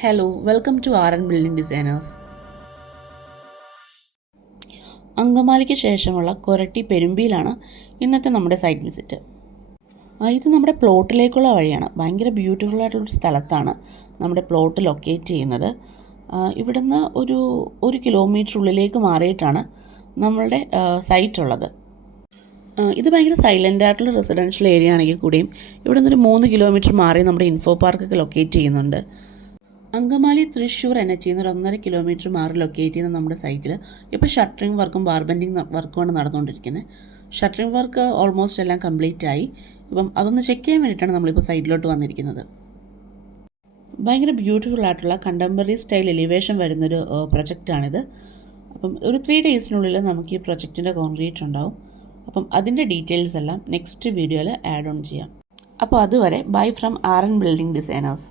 Hello welcome to R building designers. അങ്കമാലിക്ക് ശേഷമുള്ള കൊരട്ടി പെരുമ്പിയിലാണ് ഇന്നത്തെ നമ്മുടെ സൈറ്റ് വിസിറ്റ്. ഇത് നമ്മുടെ പ്ലോട്ടിലേക്കുള്ള വഴിയാണ്. ഭയങ്കര ബ്യൂട്ടിഫുൾ ആയിട്ടുള്ളൊരു സ്ഥലത്താണ് നമ്മുടെ പ്ലോട്ട് ലൊക്കേറ്റ് ചെയ്യുന്നത്. ഇവിടുന്ന് ഒരു കിലോമീറ്റർ ഉള്ളിലേക്ക് മാറിയിട്ടാണ് നമ്മളുടെ സൈറ്റ് ഉള്ളത്. ഇത് ഭയങ്കര സൈലൻ്റ് ആയിട്ടുള്ള റെസിഡൻഷ്യൽ ഏരിയ ആണെങ്കിൽ കൂടിയും ഇവിടെ നിന്നൊരു 3 കിലോമീറ്റർ മാറി നമ്മുടെ ഇൻഫോ പാർക്കൊക്കെ ലൊക്കേറ്റ് ചെയ്യുന്നുണ്ട്. അങ്കമാലി തൃശ്ശൂർ NH ഒരു 1.5 കിലോമീറ്റർ മാറി ലൊക്കേറ്റ് ചെയ്യുന്ന നമ്മുടെ സൈറ്റിൽ ഇപ്പോൾ ഷട്ടറിംഗ് വർക്കും ബാർബൻഡിങ് വർക്കുമാണ് നടന്നുകൊണ്ടിരിക്കുന്നത്. ഷട്ടറിംഗ് വർക്ക് ഓൾമോസ്റ്റ് എല്ലാം കംപ്ലീറ്റ് ആയി. ഇപ്പം അതൊന്ന് ചെക്ക് ചെയ്യാൻ വേണ്ടിയിട്ടാണ് നമ്മളിപ്പോൾ സൈറ്റിലോട്ട് വന്നിരിക്കുന്നത്. ഭയങ്കര ബ്യൂട്ടിഫുൾ ആയിട്ടുള്ള കണ്ടംപററി സ്റ്റൈൽ എലിവേഷൻ വരുന്നൊരു പ്രൊജക്റ്റാണിത്. അപ്പം ഒരു 3 ഡേയ്സിനുള്ളിൽ നമുക്ക് ഈ പ്രൊജക്റ്റിൻ്റെ കോൺക്രീറ്റ് ഉണ്ടാവും. അപ്പം അതിൻ്റെ ഡീറ്റെയിൽസ് എല്ലാം നെക്സ്റ്റ് വീഡിയോയിൽ ആഡ് ഓൺ ചെയ്യാം. അപ്പോൾ അതുവരെ bye from our building designers.